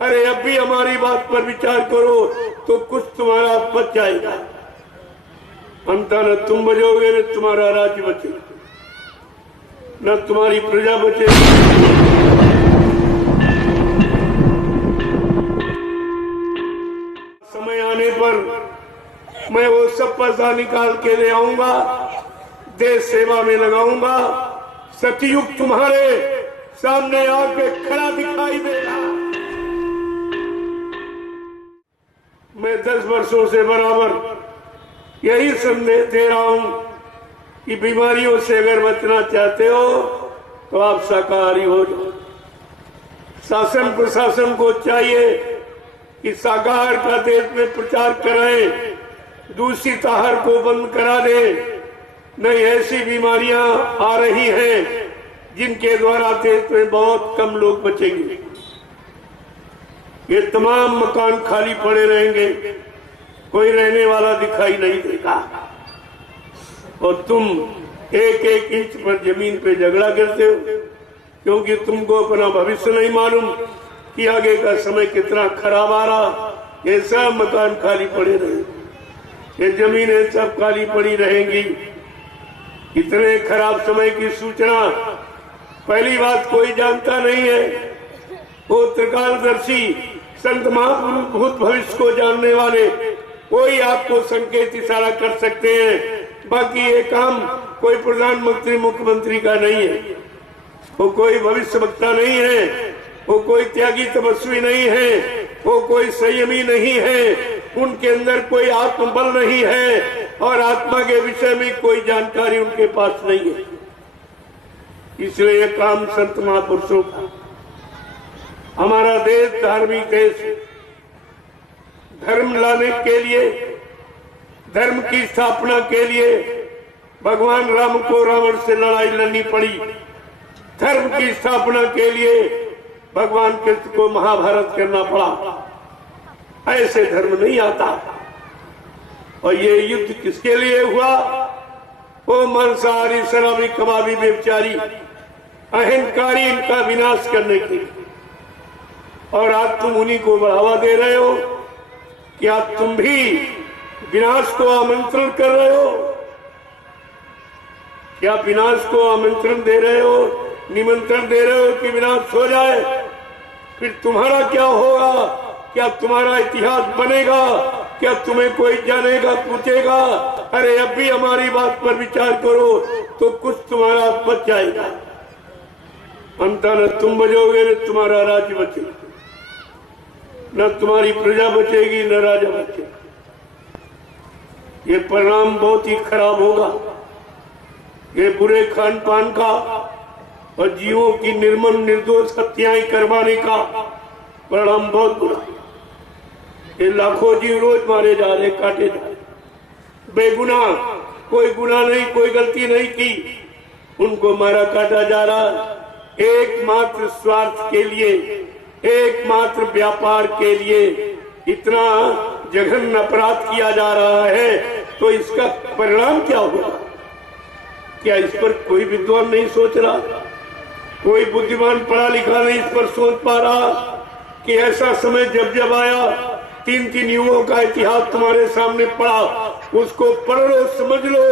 अरे अब भी हमारी बात पर विचार करो तो कुछ तुम्हारा बच जाएगा। अंता न तुम बचोगे न तुम्हारा राज्य बचेगा, न तुम्हारी प्रजा बचेगी। समय आने पर मैं वो सब पैसा निकाल के ले आऊंगा, देश सेवा में लगाऊंगा। सतयुग तुम्हारे सामने आके खड़ा दिखाई देगा। मैं 10 वर्षों से बराबर यही संदेश दे रहा हूं कि बीमारियों से अगर बचना चाहते हो तो आप शाकाहारी हो जाओ। शासन प्रशासन को चाहिए कि शाकाहार का देश में प्रचार कराएं, दूषित आहार को बंद करा दें। नहीं, ऐसी बीमारियां आ रही हैं जिनके द्वारा देश में बहुत कम लोग बचेंगे। ये तमाम मकान खाली पड़े रहेंगे, कोई रहने वाला दिखाई नहीं देगा और तुम एक एक इंच पर जमीन पे झगड़ा करते हो क्योंकि तुमको अपना भविष्य नहीं मालूम कि आगे का समय कितना खराब आ रहा। ये सब मकान खाली पड़े रहेंगे, ये जमीनें सब खाली पड़ी रहेंगी। इतने खराब समय की सूचना पहली बात कोई जानता नहीं है। वो त्रिकालदर्शी संत महापुरुष भूत भविष्य को जानने वाले कोई आपको संकेत इशारा कर सकते हैं। बाकी ये काम कोई प्रधानमंत्री मुख्यमंत्री का नहीं है, वो कोई भविष्य वक्ता नहीं है, वो कोई त्यागी तपस्वी नहीं है, वो कोई संयमी नहीं है, उनके अंदर कोई आत्मबल नहीं है और आत्मा के विषय में कोई जानकारी उनके पास नहीं है। इसलिए यह काम संत महापुरुषों का। हमारा देश धार्मिक देश है। धर्म लाने के लिए, धर्म की स्थापना के लिए भगवान राम को रावण से लड़ाई लड़नी पड़ी। धर्म की स्थापना के लिए भगवान कृष्ण को महाभारत करना पड़ा। ऐसे धर्म नहीं आता। और ये युद्ध किसके लिए हुआ? वो मांसाहारी, शराबी, कबाबी, व्यभिचारी, अहंकारी, इनका विनाश करने के लिए। और आज तुम उन्हीं को बढ़ावा दे रहे हो। क्या तुम भी विनाश को आमंत्रण कर रहे हो? क्या विनाश को आमंत्रण दे रहे हो, निमंत्रण दे रहे हो कि विनाश हो जाए? फिर तुम्हारा क्या होगा? क्या तुम्हारा इतिहास बनेगा? क्या तुम्हें कोई जानेगा, पूछेगा? अरे अब भी हमारी बात पर विचार करो तो कुछ तुम्हारा बच जाएगा। अंता न तुम बचोगे न तुम्हारा राज्य बचेगा, न तुम्हारी प्रजा बचेगी न राजा बचेगा। ये परिणाम बहुत ही खराब होगा। ये बुरे खान पान का और जीवों की निर्मम निर्दोष हत्याएं करवाने का परिणाम बहुत बुरा। ये लाखों जीव रोज मारे जा रहे, काटे जा रहे, बेगुनाह, कोई गुनाह नहीं, कोई गलती नहीं की, उनको मारा काटा जा रहा। एकमात्र स्वार्थ के लिए, एकमात्र व्यापार के लिए इतना जघन्य अपराध किया जा रहा है। तो इसका परिणाम क्या होगा? क्या इस पर कोई विद्वान नहीं सोच रहा? कोई बुद्धिमान पढ़ा लिखा नहीं इस पर सोच पा रहा कि ऐसा समय जब जब आया, 3-3 युगों का इतिहास तुम्हारे सामने पड़ा, उसको पढ़ लो, समझ लो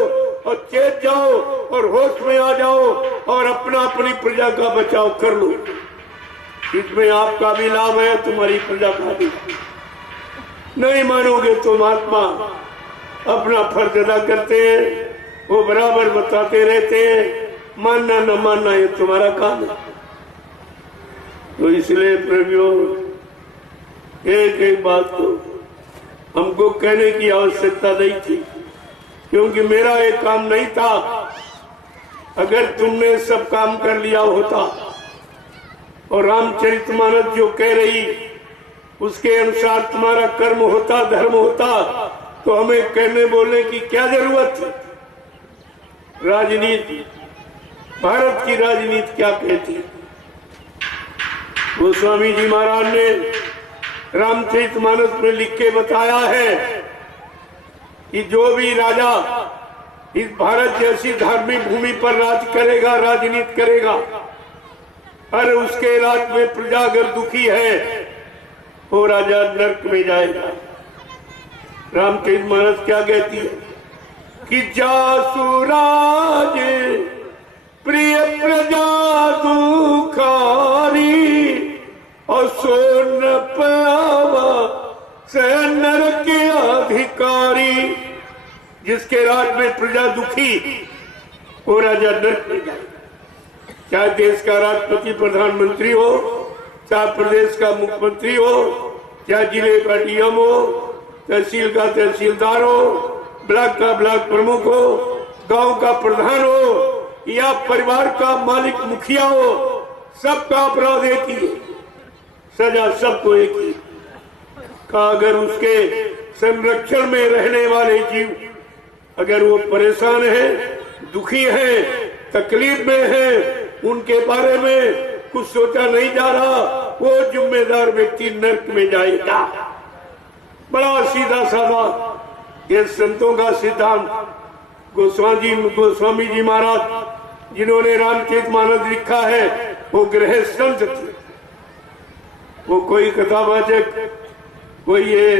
और चेत जाओ और होश में आ जाओ और अपना अपनी प्रजा का बचाव कर लो। इसमें आपका भी लाभ है, तुम्हारी प्रजा का भी। नहीं मानोगे तो महात्मा अपना फर्ज अदा करते हैं, वो बराबर बताते रहते हैं। मानना न मानना ये तुम्हारा काम है। तो इसलिए प्रेमियों, एक एक बात को हमको कहने की आवश्यकता नहीं थी, क्योंकि मेरा ये काम नहीं था। अगर तुमने सब काम कर लिया होता और रामचरितमानस जो कह रही उसके अनुसार तुम्हारा कर्म होता, धर्म होता, तो हमें कहने बोलने की क्या जरूरत थी? राजनीति, भारत की राजनीति क्या कहती है? गोस्वामी जी महाराज ने रामचरितमानस में लिख के बताया है कि जो भी राजा इस भारत जैसी धार्मिक भूमि पर राज करेगा, राजनीति करेगा, और उसके राज में प्रजा अगर दुखी है वो राजा नरक में जाएगा। रामचरित मानस क्या कहती है कि जासुराज प्रिय प्रजा दुखारी और सोन पावा से नरक के अधिकारी। जिसके राज में प्रजा दुखी वो राजा नरक में जाएगा। चाहे देश का राष्ट्रपति प्रधानमंत्री हो, चाहे प्रदेश का मुख्यमंत्री हो, चाहे जिले का डीएम हो, तहसील का तहसीलदार हो, ब्लॉक का ब्लॉक प्रमुख हो, गांव का प्रधान हो या परिवार का मालिक मुखिया हो, सबका अपराध एक ही, सजा सबको एक ही। का अगर उसके संरक्षण में रहने वाले जीव अगर वो परेशान है, दुखी है, तकलीफ में है, उनके बारे में कुछ सोचा नहीं जा रहा, वो जिम्मेदार व्यक्ति नरक में जाएगा। बड़ा सीधा साधा ये संतों का सिद्धांत। गोस्वामी जी महाराज जिन्होंने रामचरितमानस लिखा है वो गृह संत थे, वो कोई कथावाचक, कोई ये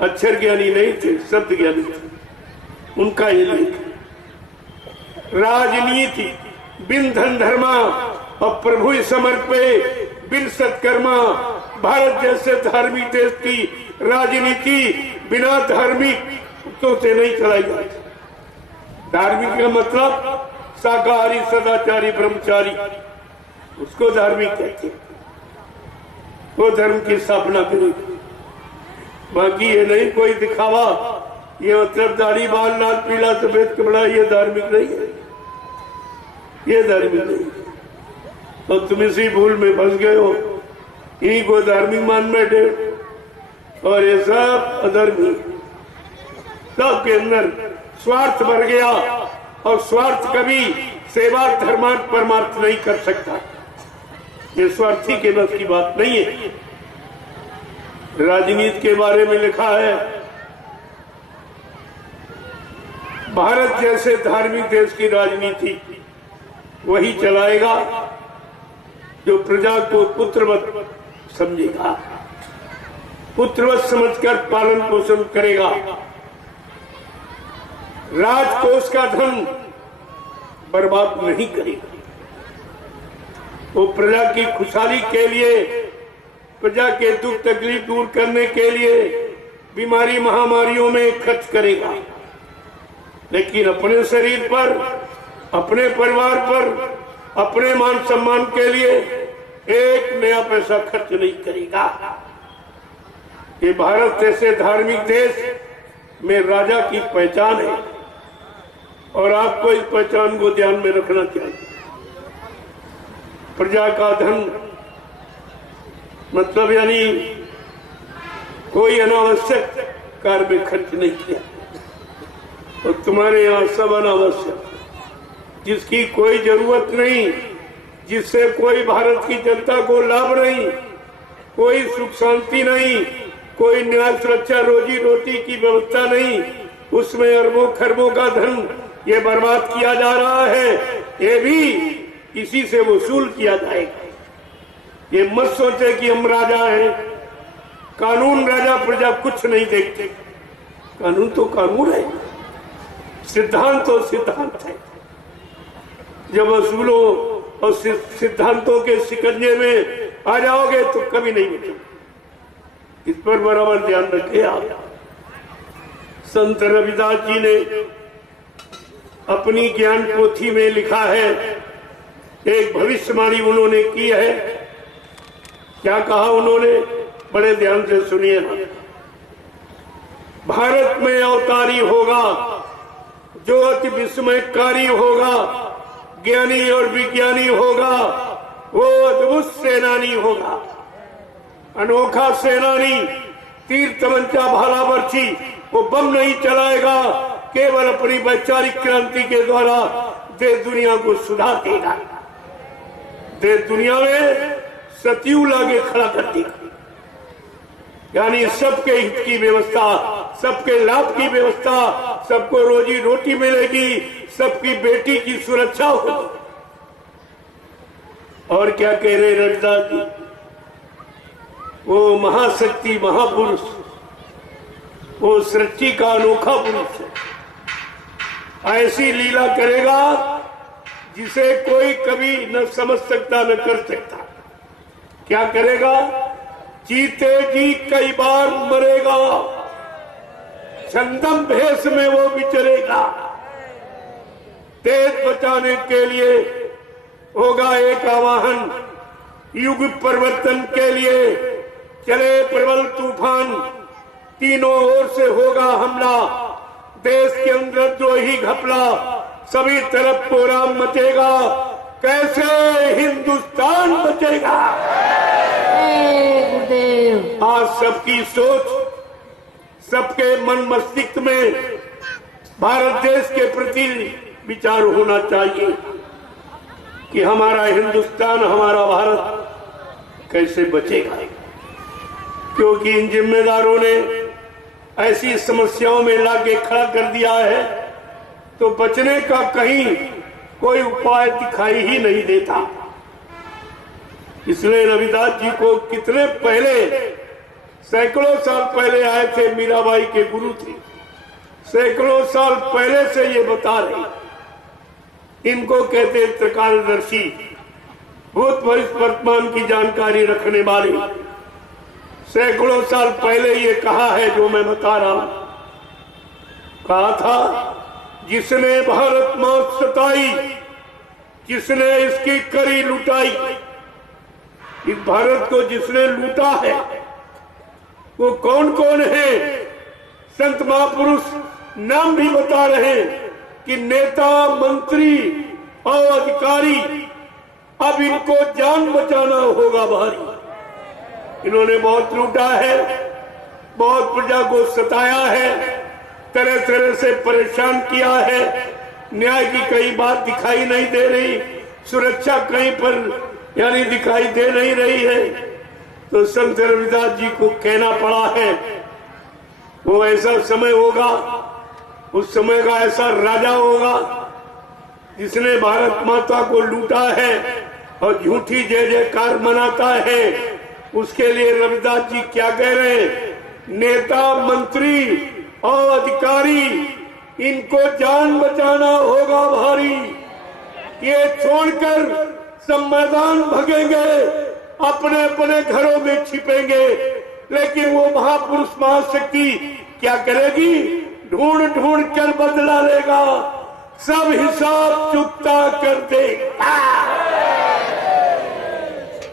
अक्षर ज्ञानी नहीं थे, शब्द ज्ञानी थे। उनका ये लेख राजनीति बिन धन धर्मा और प्रभु समर्पे बिन सत्कर्मा। भारत जैसे धार्मिक देश की राजनीति बिना धार्मिक तो से नहीं चलाई जाती। धार्मिक का मतलब शाकाहारी सदाचारी ब्रह्मचारी, उसको धार्मिक कहते हैं। वो धर्म की स्थापना करेगी। बाकी ये नहीं कोई दिखावा, ये मतलब दाढ़ी बाल लाल पीला सफेद कपड़ा, ये धार्मिक नहीं है, ये धार्मिक नहीं है। तो तुम इसी भूल में फंस गए हो, इन्हीं को धार्मिक मान बैठे और ये सब अधर्मी। सबके अंदर स्वार्थ भर गया और स्वार्थ कभी सेवा धर्मार्थ परमार्थ नहीं कर सकता। ये स्वार्थी के बस की बात नहीं है। राजनीति के बारे में लिखा है, भारत जैसे धार्मिक देश की राजनीति वही चलाएगा जो प्रजा को पुत्रवत समझेगा, पुत्रवत समझकर पालन पोषण करेगा। राजकोष का धन बर्बाद नहीं करेगा। वो प्रजा की खुशहाली के लिए, प्रजा के दुख तकलीफ दूर करने के लिए बीमारी महामारियों में खर्च करेगा, लेकिन अपने शरीर पर, अपने परिवार पर, अपने मान सम्मान के लिए एक नया पैसा खर्च नहीं करेगा। ये भारत जैसे धार्मिक देश में राजा की पहचान है और आपको इस पहचान को ध्यान में रखना चाहिए। प्रजा का धन मतलब यानी कोई अनावश्यक कार्य में खर्च नहीं किया। और तुम्हारे यहाँ सब अनावश्यक, जिसकी कोई जरूरत नहीं, जिससे कोई भारत की जनता को लाभ नहीं, कोई सुख शांति नहीं, कोई न्याय सुरक्षा रोजी रोटी की व्यवस्था नहीं, उसमें अरबों खरबों का धन ये बर्बाद किया जा रहा है। ये भी इसी से वसूल किया जाएगा। ये मत सोचे कि हम राजा हैं, कानून राजा प्रजा कुछ नहीं देखते। कानून तो कानून है, सिद्धांत तो सिद्धांत है। जब वसूलो और सिद्धांतों के शिकंजे में आ जाओगे तो कभी नहीं बचोगे। इस पर बराबर ध्यान रखिए आप। संत रविदास जी ने अपनी ज्ञान पोथी में लिखा है, एक भविष्यवाणी उन्होंने की है। क्या कहा उन्होंने, बड़े ध्यान से सुनिए। भारत में अवतारी होगा जो अति विस्मयकारी होगा, ज्ञानी और विज्ञानी होगा, वो अद्भुत सेनानी होगा, अनोखा सेनानी, तीर तमंचा भाला बर्छी, वो बम नहीं चलाएगा, केवल अपनी वैचारिक क्रांति के द्वारा देश दुनिया को सुधार देगा, देश दुनिया में सतयुग लाके खड़ा कर देगा। यानी सबके हित की व्यवस्था, सबके लाभ की व्यवस्था, सबको रोजी रोटी मिलेगी, सबकी बेटी की सुरक्षा होगी। और क्या कह रहे रविदास जी, वो महाशक्ति महापुरुष, वो सृष्टि का अनोखा पुरुष है। ऐसी लीला करेगा जिसे कोई कभी न समझ सकता न कर सकता। क्या करेगा? जीते जी कई बार मरेगा, छंदम भेष में वो विचरेगा। देश बचाने के लिए होगा एक आवाहन, युग परिवर्तन के लिए चले प्रबल तूफान, तीनों ओर से होगा हमला, देश के अंदर द्रोही घपला, सभी तरफ कोहराम मचेगा, कैसे हिंदुस्तान बचेगा? आज सबकी सोच, सबके मन मस्तिष्क में भारत देश के प्रति विचार होना चाहिए कि हमारा हिंदुस्तान, हमारा भारत कैसे बचेगा। क्योंकि इन जिम्मेदारों ने ऐसी समस्याओं में लाके खड़ा कर दिया है तो बचने का कहीं कोई उपाय दिखाई ही नहीं देता। इसलिए रविदास जी को कितने पहले, सैकड़ों साल पहले आए थे, मीराबाई के गुरु थे, सैकड़ों साल पहले से ये बता रहे। इनको कहते त्रिकालदर्शी, भूत भविष्य वर्तमान की जानकारी रखने वाले। सैकड़ों साल पहले ये कहा है जो मैं बता रहा हूं। कहा था, जिसने भारत मां सताई, जिसने इसकी करी लुटाई, इस भारत को जिसने लूटा है वो कौन कौन है? संत महापुरुष नाम भी बता रहे हैं कि नेता, मंत्री और अधिकारी, अब इनको जान बचाना होगा भारी। इन्होंने बहुत लूटा है, बहुत प्रजा को सताया है, तरह तरह से परेशान किया है, न्याय की कई बात दिखाई नहीं दे रही, सुरक्षा कहीं पर यानी दिखाई दे नहीं रही है। तो संत रविदास जी को कहना पड़ा है, वो ऐसा समय होगा, उस समय का ऐसा राजा होगा जिसने भारत माता को लूटा है और झूठी जय जयकार मनाता है। उसके लिए रविदास जी क्या कह रहे हैं? नेता, मंत्री और अधिकारी, इनको जान बचाना होगा भारी। ये छोड़कर सब मैदान भगेंगे, अपने अपने घरों में छिपेंगे, लेकिन वो महापुरुष महाशक्ति क्या करेगी? ढूंढ ढूंढ कर बदला लेगा, सब हिसाब चुकता कर देगा।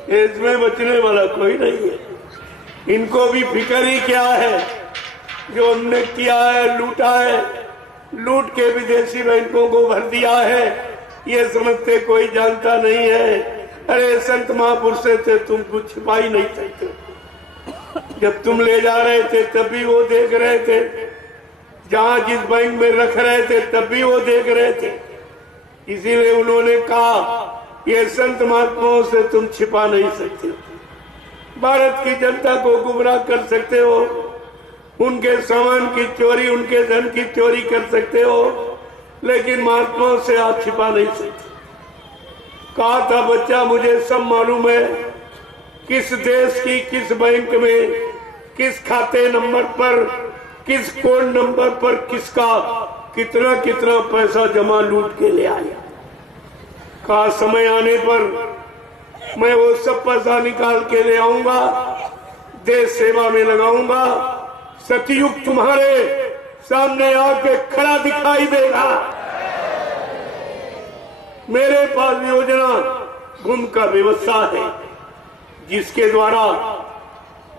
इसमें बचने वाला कोई नहीं है। इनको भी फिक्र ही क्या है? जो हमने किया है, लूटा है, लूट के विदेशी बैंकों को भर दिया है, ये समझते कोई जानता नहीं है। अरे संत महापुरुष थे, तुम कुछ छिपा ही नहीं सकते। जब तुम ले जा रहे थे तब भी वो देख रहे थे, जहां जिस बैंक में रख रहे थे तब भी वो देख रहे थे। इसीलिए उन्होंने कहा, ये संत महात्माओं से तुम छिपा नहीं सकते। भारत की जनता को गुमराह कर सकते हो, उनके सामान की चोरी, उनके धन की चोरी कर सकते हो, लेकिन महात्माओं से आप छिपा नहीं सकते। कहा था बच्चा, मुझे सब मालूम है, किस देश की किस बैंक में, किस खाते नंबर पर, किस कोड नंबर पर किसका कितना कितना पैसा जमा लूट के ले आया। कहा समय आने पर मैं वो सब पैसा निकाल के ले आऊंगा, देश सेवा में लगाऊंगा, सतयुग तुम्हारे सामने आके खड़ा दिखाई देगा। मेरे पास योजना गुम का व्यवस्था है, जिसके द्वारा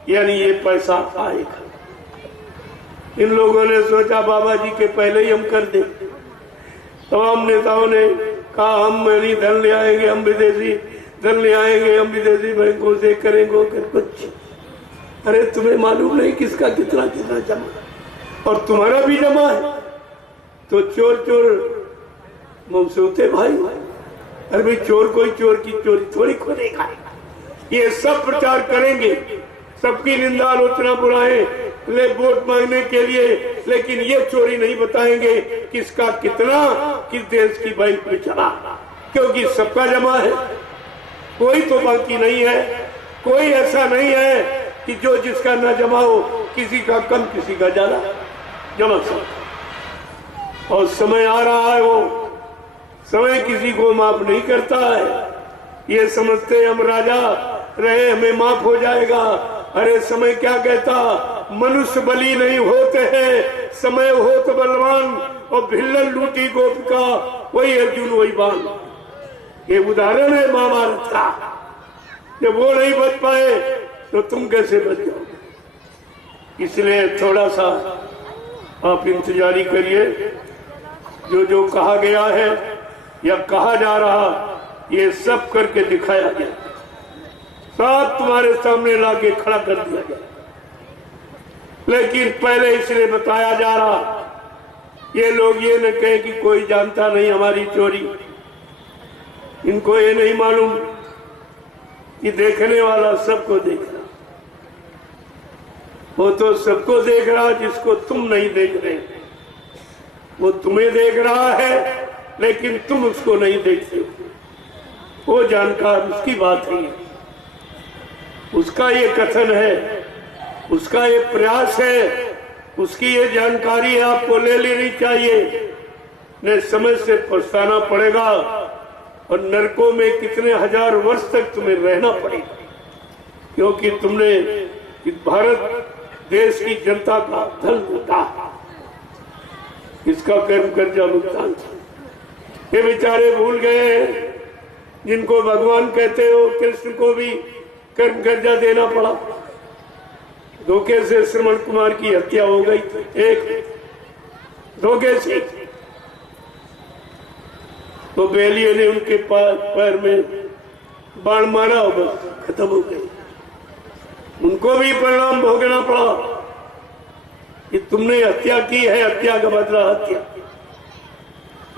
यानी ये पैसा आएगा। इन लोगों ने सोचा बाबा जी के पहले ही हम कर दें। तमाम नेताओं ने कहा हम नहीं धन ले आएंगे, हम विदेशी धन ले आएंगे, हम विदेशी बैंकों से करेंगे कुछ। अरे तुम्हें मालूम नहीं किसका कितना कितना जमा, और तुम्हारा भी जमा है तो चोर चोर मुंह से होते भाई। अरे भाई चोर कोई चोर की चोरी थोड़ी खोलेगा। ये सब प्रचार करेंगे, सबकी निंदा आलोचना बुराएं ले वोट मांगने के लिए, लेकिन ये चोरी नहीं बताएंगे किसका कितना किस देश की बैंक में चला, क्योंकि सबका जमा है, कोई तो बाकी नहीं है। कोई ऐसा नहीं है कि जो जिसका न जमा हो, किसी का कम किसी का ज्यादा जमा सकता। और समय आ रहा है, वो समय किसी को माफ नहीं करता है। ये समझते हम राजा रहे हमें माफ हो जाएगा। अरे समय क्या कहता, मनुष्य बली नहीं होते हैं, समय हो तो बलवान। और भिल्लन लूटी गोप का, वही अर्जुन वही बाण। ये उदाहरण है महाभारत का। जब वो नहीं बच पाए तो तुम कैसे बच जाओगे? इसलिए थोड़ा सा आप इंतजारी करिए। जो जो कहा गया है या कहा जा रहा, ये सब करके दिखाया गया, सब तुम्हारे सामने लाके खड़ा कर दिया गया। लेकिन पहले इसलिए बताया जा रहा, ये लोग ये न कहे कि कोई जानता नहीं हमारी चोरी। इनको ये नहीं मालूम कि देखने वाला सबको देख रहा। वो तो सबको देख रहा जिसको तुम नहीं देख रहे। वो तुम्हें देख रहा है लेकिन तुम उसको नहीं देखते हो। वो जानकार, उसकी बात है, उसका ये कथन है, उसका ये प्रयास है, उसकी ये जानकारी आपको ले लेनी चाहिए। न समय से पछताना पड़ेगा और नरकों में कितने हजार वर्ष तक तुम्हें रहना पड़ेगा, क्योंकि तुमने इस भारत देश की जनता का धन लूटा, इसका कर्म कर्जा भुगतान। ये बेचारे भूल गए, जिनको भगवान कहते हो, कृष्ण को भी कर्म कर्जा देना पड़ा। धोखे से श्रवण कुमार की हत्या हो गई, एक धोखे से। तो बेलिए ने उनके पैर में बाण मारा और बस खत्म हो गई। उनको भी परिणाम भोगना पड़ा कि तुमने हत्या की है, हत्या का बदला हत्या।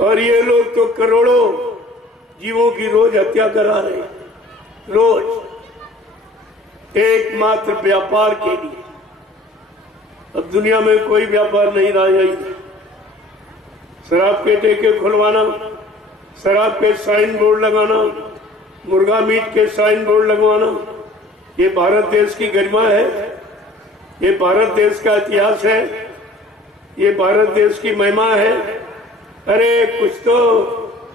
और ये लोग तो करोड़ों जीवों की रोज हत्या करा रहे हैं, रोज, एकमात्र व्यापार के लिए। अब दुनिया में कोई व्यापार नहीं रह गई। शराब के ठेके खुलवाना, शराब के साइन बोर्ड लगाना, मुर्गा मीट के साइन बोर्ड लगवाना, ये भारत देश की गरिमा है, ये भारत देश का इतिहास है, ये भारत देश की महिमा है। अरे कुछ तो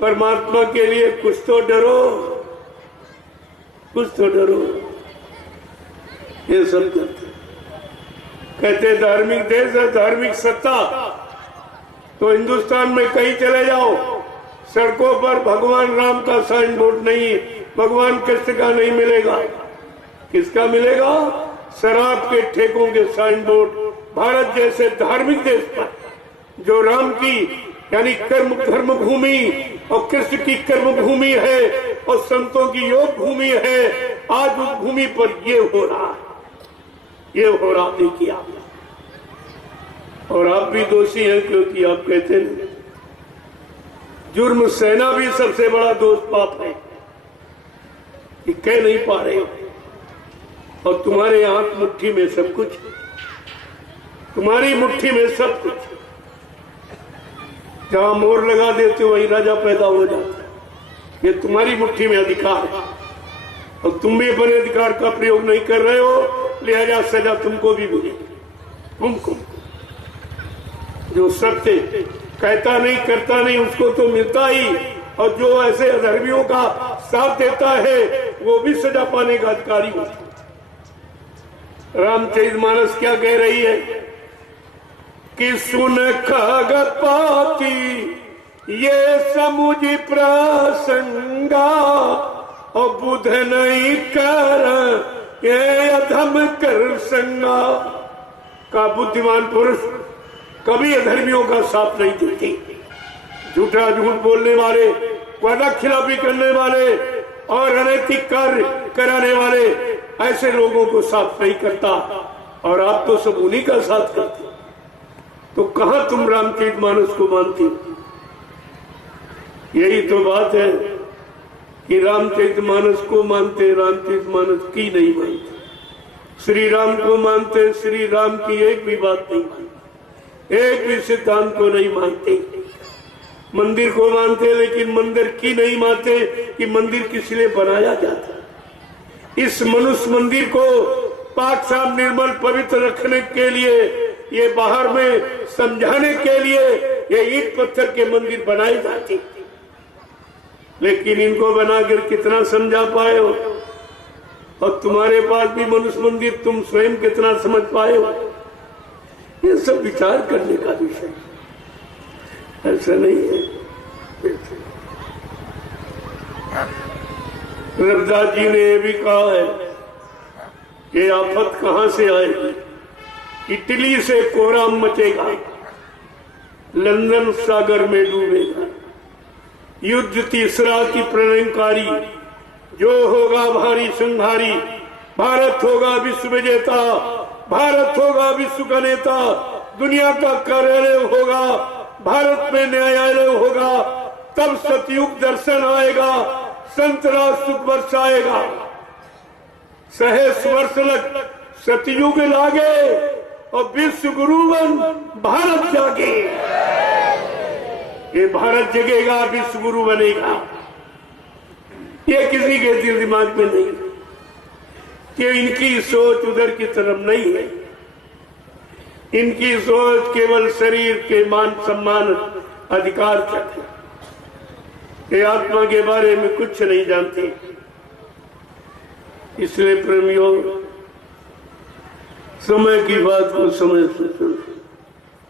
परमात्मा के लिए कुछ तो डरो, कुछ तो डरो। ये सब करते कहते धार्मिक देश है, धार्मिक सत्ता। तो हिंदुस्तान में कहीं चले जाओ, सड़कों पर भगवान राम का साइन बोर्ड नहीं, भगवान कृष्ण का नहीं मिलेगा। किसका मिलेगा? शराब के ठेकों के साइन बोर्ड। भारत जैसे धार्मिक देश पर, जो राम की यानी कर्म भूमि और कृष्ण की कर्म भूमि है और संतों की योग भूमि है, आज उस भूमि पर ये हो रहा है, ये हो रहा। देखिए आप, और आप भी दोषी हैं, क्योंकि आप कहते हैं जुर्म सहना भी सबसे बड़ा दोष पाप है, कि कह नहीं पा रहे हो। और तुम्हारे हाथ मुट्ठी में सब कुछ, तुम्हारी मुट्ठी में सब कुछ। जहां मोहर लगा देते हो वही राजा पैदा हो जाता है। ये तुम्हारी मुट्ठी में अधिकार है और तुम भी अपने अधिकार का प्रयोग नहीं कर रहे हो, लिहाजा सजा तुमको भी मिलेगी। तुमको जो सत्य कहता नहीं करता नहीं उसको तो मिलता ही, और जो ऐसे अधर्मियों का साथ देता है वो भी सजा पाने का अधिकारी होता है। रामचरितमानस क्या कह रही है कि सुन खगपाती ये समुझ प्रसंगा, और बुध नहीं कर ये अधम कर संगा। का बुद्धिमान पुरुष कभी अधर्मियों का साथ नहीं देते। झूठा झूठ बोलने वाले, वादा खिलाफी करने वाले और अनैतिक कार्य कराने वाले ऐसे लोगों को साथ नहीं करता, और आप तो सब उन्हीं का साथ करते। तो कहां तुम रामचरितमानस को मानते? यही तो बात है कि रामचरितमानस को मानते, रामचरितमानस की नहीं मानते। श्री राम को मानते, श्री राम की एक भी बात नहीं मानते, एक भी सिद्धांत को नहीं मानते। मंदिर को मानते लेकिन मंदिर की नहीं मानते कि मंदिर किस लिए बनाया जाता। इस मनुष्य मंदिर को पाक साफ निर्मल पवित्र रखने के लिए, ये बाहर में समझाने के लिए ये ईंट पत्थर के मंदिर बनाए जाते, लेकिन इनको बनाकर कितना समझा पाए हो? और तुम्हारे पास भी मनुष्य मंदिर, तुम स्वयं कितना समझ पाए हो? ये सब विचार करने का विषय, ऐसा नहीं है। रविदास जी ने यह भी कहा है कि आफत कहां से आएगी? इटली से कोहरा मचेगा, लंदन सागर में डूबेगा, युद्ध तीसरा की प्रणयकारी, जो होगा भारी संहारी, भारत होगा विश्व विजेता, भारत होगा विश्व का नेता, दुनिया का कार्यालय होगा, भारत में न्यायालय होगा, तब सतयुग दर्शन आएगा, संत राज सुख बरसाएगा। सहस वर्ष लग सतयुग लागे और विश्व गुरु बन भारत जागे। ये भारत जगेगा, विश्व गुरु बनेगा। ये किसी के दिल दिमाग में नहीं कि इनकी सोच उधर की तरफ नहीं है। इनकी सोच केवल शरीर के मान सम्मान अधिकार तक है। ये आत्मा के बारे में कुछ नहीं जानती। इसलिए प्रेमियों, समय की बात को समझ